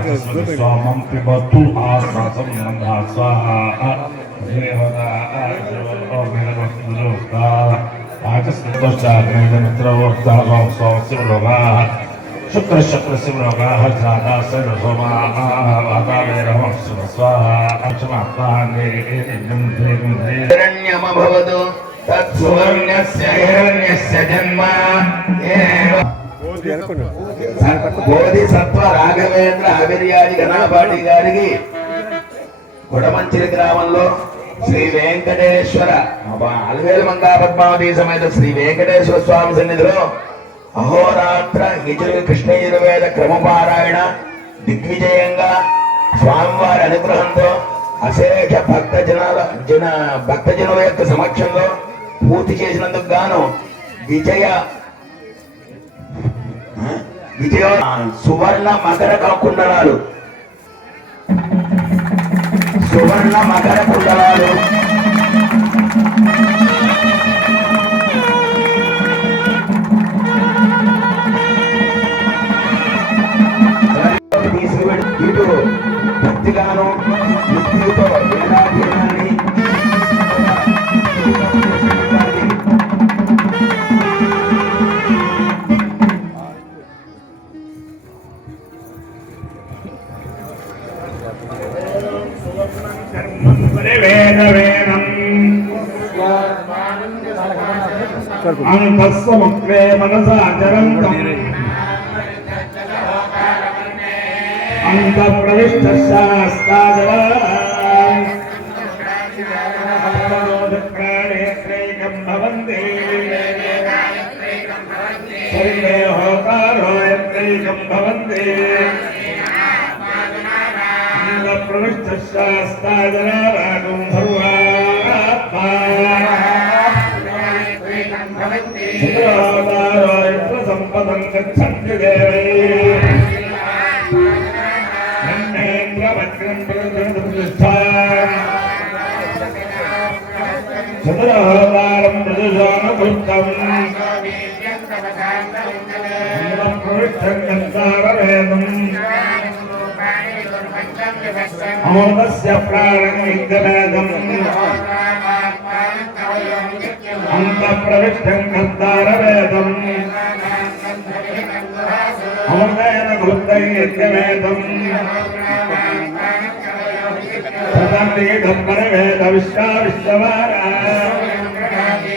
because living. शुक्र शुक्र शिव हर जाता सर सोमा वाता वे रहो शिव स्वाहा अक्षमात्मा ने निम धीम धीरण्यम भवतु। तत्सुवर्ण्यस्य हिरण्यस्य जन्म। एव। బోధిసత్వ రాఘవేంద్ర అవిర్యాది గణపాటి గారికి గుడమంచిలి గ్రామంలో శ్రీ వెంకటేశ్వర అలవేలు మంగా పద్మావతి సమేత శ్రీ వెంకటేశ్వర స్వామి సన్నిధిలో అహోరాత్ర నిజులు కృష్ణ యజుర్వేద క్రమపారాయణ దిగ్విజయంగా స్వామివారి అనుగ్రహంతో అశేష భక్త జనాల జన భక్తజనుల యొక్క సమక్షంలో పూర్తి చేసినందుకు గాను విజయ విజయ సువర్ణ మకర కుండలాలు సువర్ణ మకర కుండలాలు తీసుకువెళ్ళి ఇటు భక్తిగాను యుక్తితో వేదాధ్యయనాన్ని అంతస్వముక్తే మనసా చరంతం అంత ప్రవిష్ట శాస్త్రాజల ప్రాణేత్రైకం భవంతి శరీరే హోకారోయత్రైకం భవంతి ప్రవిష్ట సర్వాత్మా చంద్రాకారాయ సంపదం గచ్చంతి దేవై చంద్రహారం మృదుజానకృతం ప్రవిష్టంగారవేదం అమృతస్య ప్రాణం విద్యవేదం అంత ప్రవిష్టం కర్తారవేదం అమృతేన కృతం యజ్ఞవేదం సతంవేద విశ్వా విశ్వవారా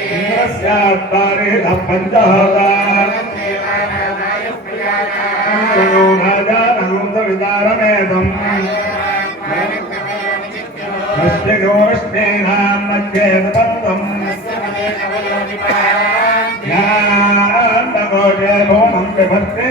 ఇంద్రస్యాత్మారేద పంచహోదా విభక్తే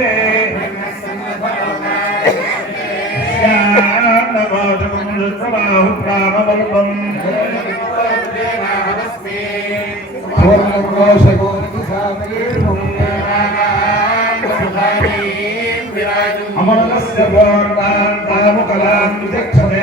పూర్ణాంతాముకలాం విచక్షతే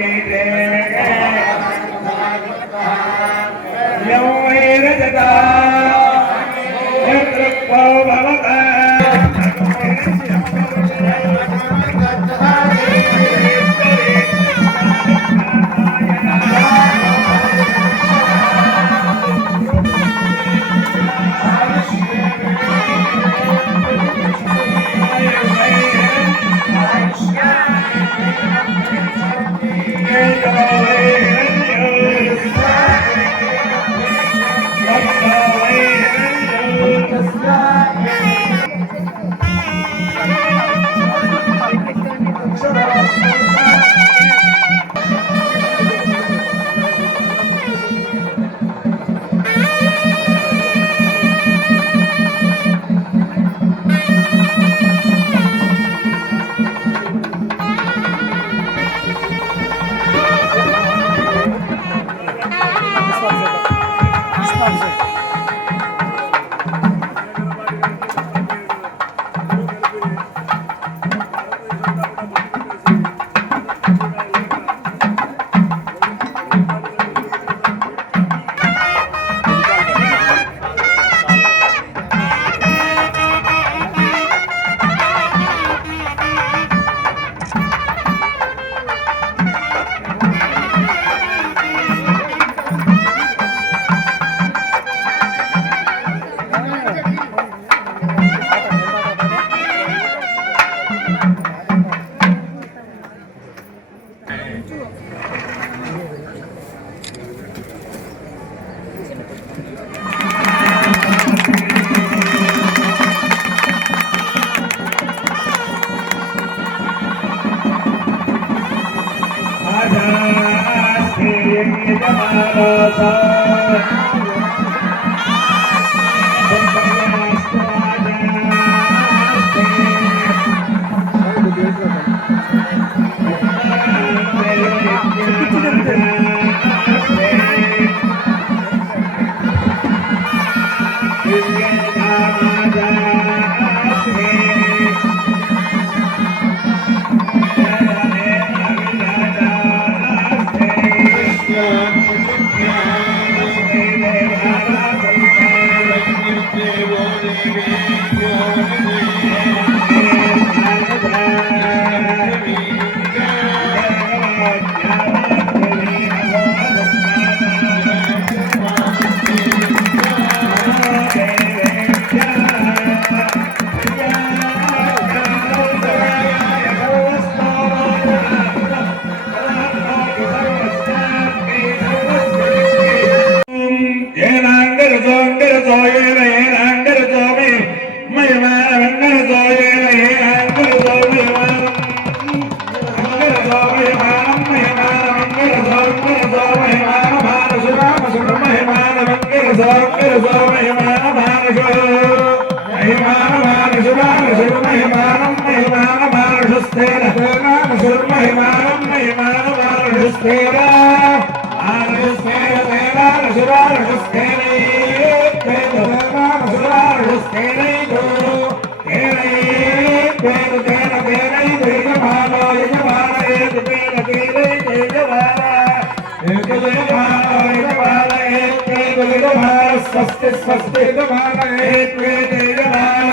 స్వస్తి స్వస్తి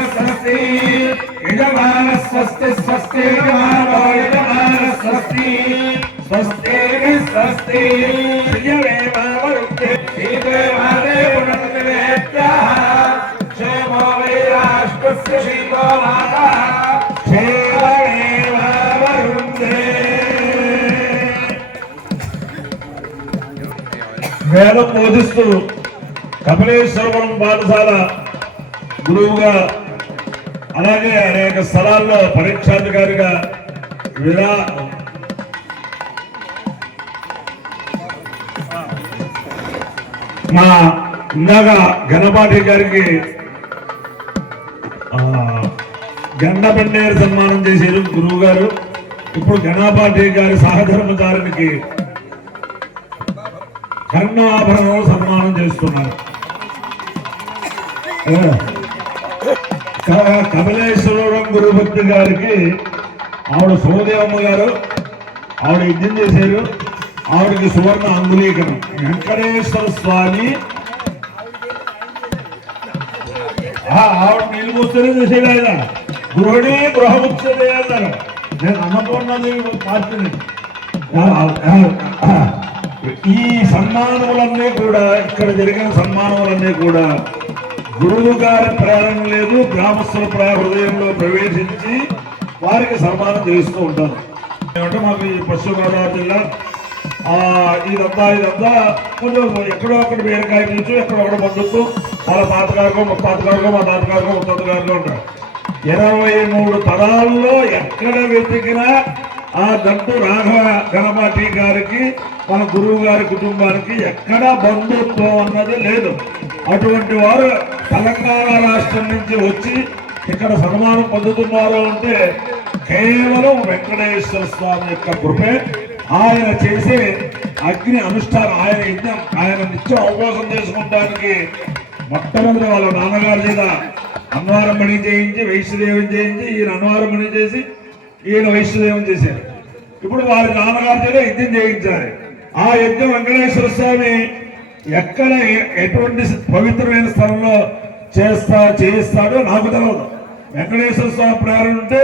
స్వస్తి యజమాన స్వస్తి స్వస్తి యజమాన స్వస్తి స్వస్తి స్వస్తి వేదం బోధిస్తూ కపిలేశ్వరం పాఠశాల గురువుగా అలాగే అనేక స్థలాల్లో పరీక్షాధికారిగా విరా మా ఇందాక ఘనపాఠి గారికి గండబండేరు సన్మానం చేశారు గురువు గారు ఇప్పుడు గణపాటి గారి సహధర్మచారునికి కర్ణాభరణం సన్మానం చేస్తున్నారు. కమలేశ్వరం గురుభక్తి గారికి ఆవిడ సోదేవమ్మ గారు ఆవిడ యజ్ఞం చేశారు ఆవిడకి సువర్ణ అంగులీకరం వెంకటేశ్వర స్వామి. ఆ, ఆవిడ నీళ్ళు పోస్తేనే చేసేది ఆయన. గృహిణి గృహముచ్చదే అన్నారు. నేను అన్నపూర్ణాదేవి పార్టీని. ఈ సన్మానములన్నీ కూడా ఇక్కడ జరిగిన సన్మానములన్నీ కూడా గురువు గారి ప్రేరణ లేదు గ్రామస్తుల హృదయంలో ప్రవేశించి వారికి సన్మానం చేస్తూ ఉంటారు. ఏమంటే మాకు ఈ పశ్చిమ గోదావరి జిల్లా ఇదంతా ఇదంతా కొంచెం ఎక్కడో అక్కడ బీరకాయ నుంచి ఎక్కడో అక్కడ పండుతూ వాళ్ళ తాతగారికో ముత్తాతగారికో మా తాతగారికో ముత్తాతగారికో ఉంటారు ఇరవై మూడు తరాల్లో ఎక్కడ వెతికినా ఆ దంటు రాఘవ గణపతి గారికి మన గురువు గారి కుటుంబానికి ఎక్కడా బంధుత్వం అన్నది లేదు. అటువంటి వారు తెలంగాణ రాష్ట్రం నుంచి వచ్చి ఇక్కడ సన్మానం పొందుతున్నారు అంటే కేవలం వెంకటేశ్వర స్వామి యొక్క కృపే. ఆయన చేసే అగ్ని అనుష్ఠానం ఆయన యజ్ఞం ఆయన నిత్యం అవకాశం చేసుకుంటానికి మొట్టమొదటి వాళ్ళ నాన్నగారి చేత అన్నవరం మణి చేయించి వైశ్యదేవం చేయించి ఈయన అన్నవరం మణి చేసి ఈయన వైశ్యదేవం చేశారు. ఇప్పుడు వారి నాన్నగారి చేత యజ్ఞం చేయించాలి. ఆ యజ్ఞ వెంకటేశ్వర స్వామి ఎక్కడ ఎటువంటి పవిత్రమైన స్థలంలో చేస్తా చేయిస్తాడో నాకు తెలియదు వెంకటేశ్వర స్వామి ప్రేరణ ఉంటే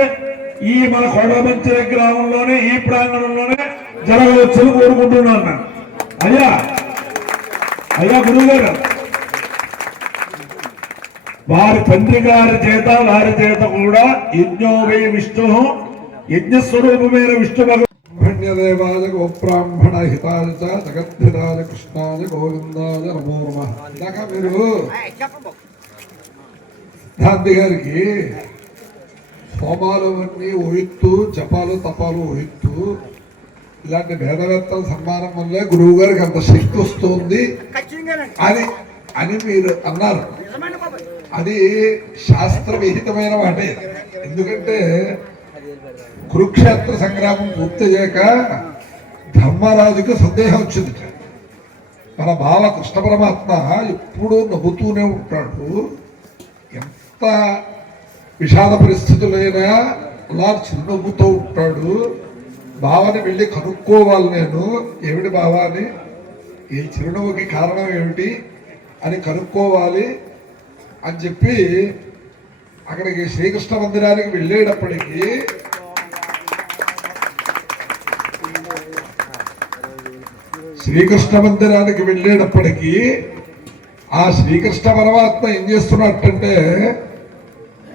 ఈ మన కొడమంచి గ్రామంలోనే ఈ ప్రాంగణంలోనే జరగవచ్చని కోరుకుంటున్నాను నేను. అయ్యా! అయ్యా గురువు గారు వారి తండ్రి గారి చేత వారి చేత కూడా యజ్ఞోభయ విష్ణు యజ్ఞస్వరూపమైన విష్ణు భగవాన్ బ్రహ్మణ్యదేవాయ గోబ్రాహ్మణ హితాయ చ జగద్ధితాయ కృష్ణాయ గోవిందాయ నమో నమ. ఇందాక మీరు గాంధీ గారికి హోమాలు అన్నీ ఊహిస్తూ జపాలు తపాలు ఊహిస్తూ ఇలాంటి భేదవేత్తల సన్మానం వల్లే గురువు గారికి అంత శక్తి వస్తుంది అని అని మీరు అన్నారు. అది శాస్త్ర విహితమైన మాటే. ఎందుకంటే కురుక్షేత్ర సంగ్రామం పూర్తి చేయక ధర్మరాజుకి సందేహం వచ్చింది. మన బాలకృష్ణ పరమాత్మ ఎప్పుడూ నవ్వుతూనే ఉంటాడు. ఎంత విషాద పరిస్థితులైనా అలా చిరునవ్వుతూ ఉంటాడు. బావని వెళ్ళి కనుక్కోవాలి నేను. ఏమిటి బావా అని? ఈ చిరునవ్వుకి కారణం ఏమిటి అని కనుక్కోవాలి అని చెప్పి అక్కడికి శ్రీకృష్ణ మందిరానికి వెళ్ళేటప్పటికీ శ్రీకృష్ణ మందిరానికి వెళ్ళేటప్పటికీ ఆ శ్రీకృష్ణ పరమాత్మ ఏం చేస్తున్నట్టంటే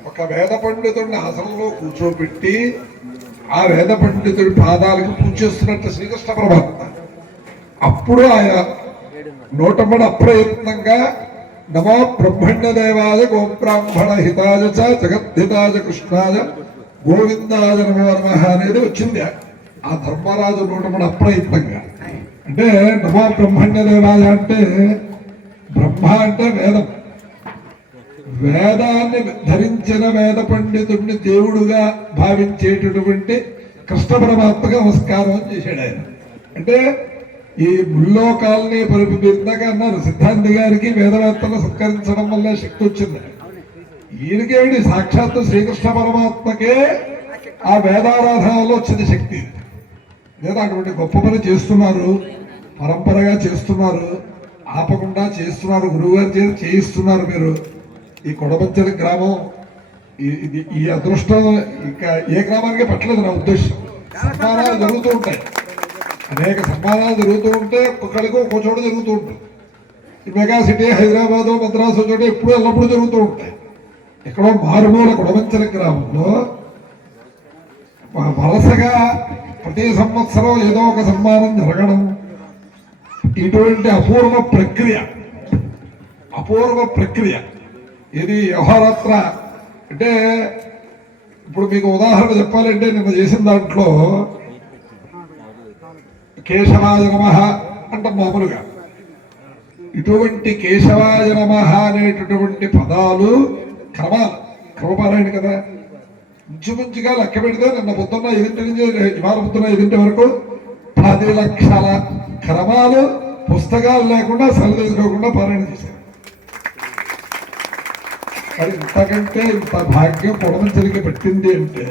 ఒక వేద పండితుడిని ఆసనంలో కూర్చోబెట్టి ఆ వేద పండితుడి పాదాలకు పూజ చేస్తున్నట్టు శ్రీకృష్ణ పరమాత్మ. అప్పుడు ఆయన నోటమ్మడ అప్రయత్నంగా నమో బ్రహ్మణ్య దేవాయ గోబ్రాహ్మణ హితాయ చ జగద్ధితాయ కృష్ణాయ గోవిందాయ నమో నమ అనేది వచ్చింది. ఆ ధర్మరాజు నోటమ్మడ అప్రయత్నంగా. అంటే నమో బ్రహ్మాండ దేవాయ అంటే బ్రహ్మ అంటే వేదం. వేదాన్ని ధరించిన వేద పండితుడిని దేవుడుగా భావించేటటువంటి కృష్ణ పరమాత్మగా నమస్కారం చేశాడు ఆయన. అంటే ఈ ముల్లోకాలని పరుపు అన్నారు సిద్ధాంతి గారికి వేదవేత్తలు సత్కరించడం వల్ల శక్తి వచ్చింది. ఈయనకేమిటి? సాక్షాత్తు శ్రీకృష్ణ పరమాత్మకే ఆ వేదారాధనలో వచ్చింది శక్తి లేదా అటువంటి గొప్ప పని చేస్తున్నారు పరంపరగా చేస్తున్నారు ఆపకుండా చేస్తున్నారు గురువుగారి చేత చేయిస్తున్నారు మీరు. ఈ కొడబచ్చల గ్రామం ఈ- ఇది- ఈ అదృష్టం ఇంకా ఏ గ్రామానికి పట్టలేదు నా ఉద్దేశం. సన్మానాలు జరుగుతూ ఉంటాయి. అనేక సన్మానాలు జరుగుతూ ఉంటే ఒక్కొక్కడికి ఒక్కో చోట జరుగుతూ ఉంటుంది ఈ మెగా సిటీ హైదరాబాదు మద్రాసు చోట ఎప్పుడు ఎల్లప్పుడూ జరుగుతూ ఉంటాయి. ఎక్కడో మారుమూల కొడబంచల గ్రామంలో వరుసగా ప్రతి సంవత్సరం ఏదో ఒక సన్మానం జరగడం ఇటువంటి అపూర్వ ప్రక్రియ. అపూర్వ ప్రక్రియ. ఇది వ్యవహారాత్ర అంటే ఇప్పుడు మీకు ఉదాహరణ చెప్పాలంటే నిన్న చేసిన దాంట్లో కేశవాయ నమ అంటాం మామూలుగా. ఇటువంటి కేశవాయ నమ అనేటటువంటి పదాలు క్రమాలు క్రమపారాయణ కదా? ఇంచుమించుగా లెక్క పెడితే నిన్న పొద్దున్న ఎదుటి నుంచి ఇవాళ పొద్దున్న ఎదుటి వరకు పది లక్షల క్రమాలు పుస్తకాలు లేకుండా సరిదిద్దుకోకుండా పారాయణ చేశారు. మరి ఇంతకంటే ఇంత భాగ్యం పొడమంచరికి పెట్టింది అంటే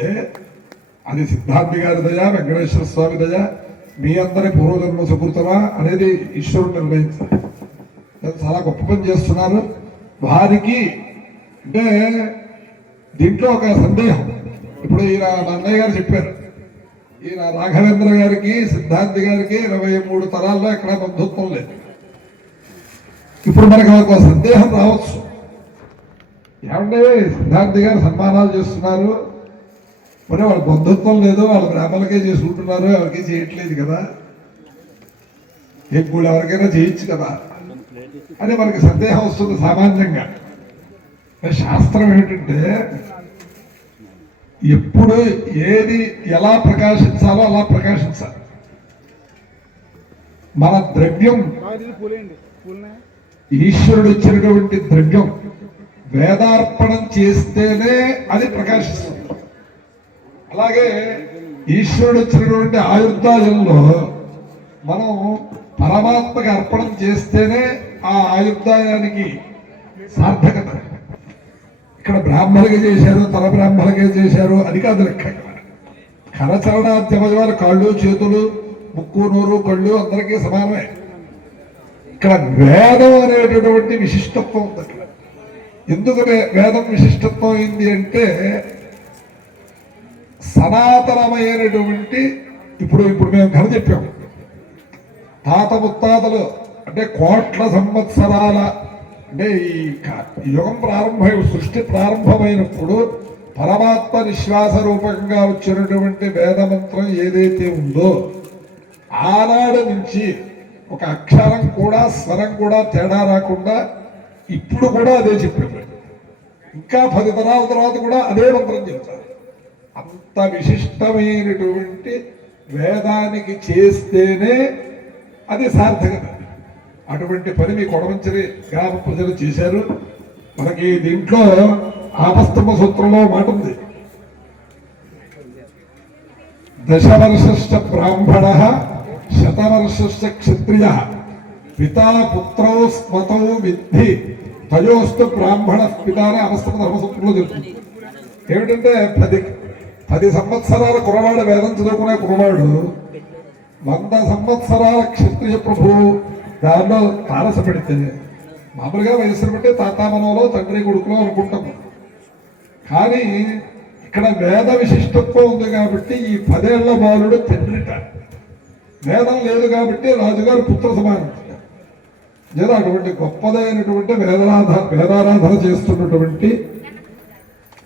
అది సిద్ధాంతి గారి దయ వెంకటేశ్వర స్వామి దయ మీ అందరి పూర్వజన్మ సుకృతమా అనేది ఈశ్వరుడు నిర్ణయించారు. చాలా గొప్ప పని చేస్తున్నారు వారికి అంటే దీంట్లో ఒక సందేహం. ఇప్పుడు ఈయన మా అన్నయ్య గారు చెప్పారు. ఈయన రాఘవేంద్ర గారికి సిద్ధాంతి గారికి ఇరవై మూడు తరాల్లో ఎక్కడ బంధుత్వం లేదు. ఇప్పుడు మనకు ఒక సందేహం రావచ్చు. ఏమంటే సిద్ధాంతి గారు సన్మానాలు చేస్తున్నారు. మరి వాళ్ళ బంధుత్వం లేదు వాళ్ళ బ్రాహ్మణులకే చేసుకుంటున్నారు ఎవరికీ చేయట్లేదు కదా. ఇప్పుడు ఎవరికైనా చేయొచ్చు కదా. అని మనకి సందేహం వస్తుంది సామాన్యంగా. శాస్త్రం ఏంటంటే ఎప్పుడు ఏది ఎలా ప్రకాశించాలో అలా ప్రకాశించాలి. మన ద్రవ్యం ఈశ్వరుడు ఇచ్చినటువంటి ద్రవ్యం వేదార్పణం చేస్తేనే అది ప్రకాశిస్తుంది. అలాగే ఈశ్వరుడు ఇచ్చినటువంటి ఆయుర్దాయంలో మనం పరమాత్మకి అర్పణం చేస్తేనే ఆ ఆయుర్దాయానికి సార్థకత. ఇక్కడ బ్రాహ్మణులకి చేశారు తల బ్రాహ్మణులకే చేశారు అది కాదు లెక్క ఇక్కడ. కాళ్ళు చేతులు ముక్కు నోరు కళ్ళు అందరికీ సమానమే. ఇక్కడ వేదం అనేటటువంటి విశిష్టత్వం ఉంది అక్కడ. ఎందుకు వేదం విశిష్టత్వం అయింది అంటే సనాతనమైనటువంటి ఇప్పుడు ఇప్పుడు మేము కథ చెప్పాము తాత ముత్తాతలు అంటే కోట్ల సంవత్సరాల అంటే ఈ క- యుగం ప్రారంభమై సృష్టి ప్రారంభమైనప్పుడు పరమాత్మ నిశ్వాస రూపంగా వచ్చినటువంటి వేదమంత్రం ఏదైతే ఉందో ఆనాడు నుంచి ఒక అక్షరం కూడా స్వరం కూడా తేడా రాకుండా ఇప్పుడు కూడా అదే చెప్పారు. ఇంకా పది తరాల తర్వాత కూడా అదే మంత్రం చెప్తారు. అంత విశిష్టమైనటువంటి వేదానికి చేస్తేనే అది సార్థకత. అటువంటి పని మీ కొడవంచరి గ్రామ ప్రజలు చేశారు. మనకి దీంట్లో ఆపస్తమ సూత్రంలో మాట ఉంది. దశవర్షశ్చ బ్రాహ్మణ శతవర్షశ్చ క్షత్రియ పితాపుత్రౌ స్మతౌ విద్ధి తయోస్తు బ్రాహ్మణ పిత అని అవస్థ ధర్మసూత్రంలో చెప్తుంది ఏమిటంటే పది పది సంవత్సరాల కురవాడు వేదం చదువుకునే కురవాడు వంద సంవత్సరాల క్షత్రియ ప్రభు దానిలో తారస పెడితే మామూలుగా వయసును బట్టి తాతామనంలో తండ్రి కొడుకులో అనుకుంటాము కానీ ఇక్కడ వేద విశిష్టత్వం ఉంది కాబట్టి ఈ పదేళ్ళ బాలుడు తండ్రిట. వేదం లేదు కాబట్టి రాజుగారు పుత్ర సమానం లేదా అటువంటి గొప్పదైనటువంటి వేదనాధ వేదారాధన చేస్తున్నటువంటి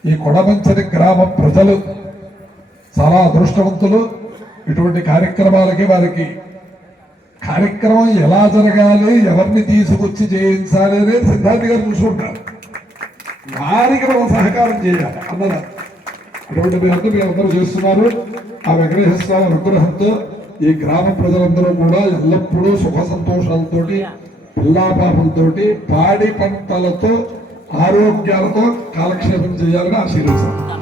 ఈ కొడమంచని గ్రామ ప్రజలు చాలా అదృష్టవంతులు. ఇటువంటి కార్యక్రమాలకి వారికి కార్యక్రమం ఎలా జరగాలి ఎవరిని తీసుకొచ్చి చేయించాలి అనేది సిద్ధార్థి గారు చూసుకుంటారు వారికి మనం సహకారం చేయాలి అన్నదా? అటువంటి మీరు మీరందరూ చేస్తున్నారు. ఆ వెంకటేశ్వర స్వామి అనుగ్రహంతో ఈ గ్రామ ప్రజలందరూ కూడా ఎల్లప్పుడూ సుఖ సంతోషాలతోటి పిల్లాపాపలతోటి పాడి పంటలతో ఆరోగ్యాలతో కాలక్షేపం చేయాలని ఆశీర్వదిస్తాను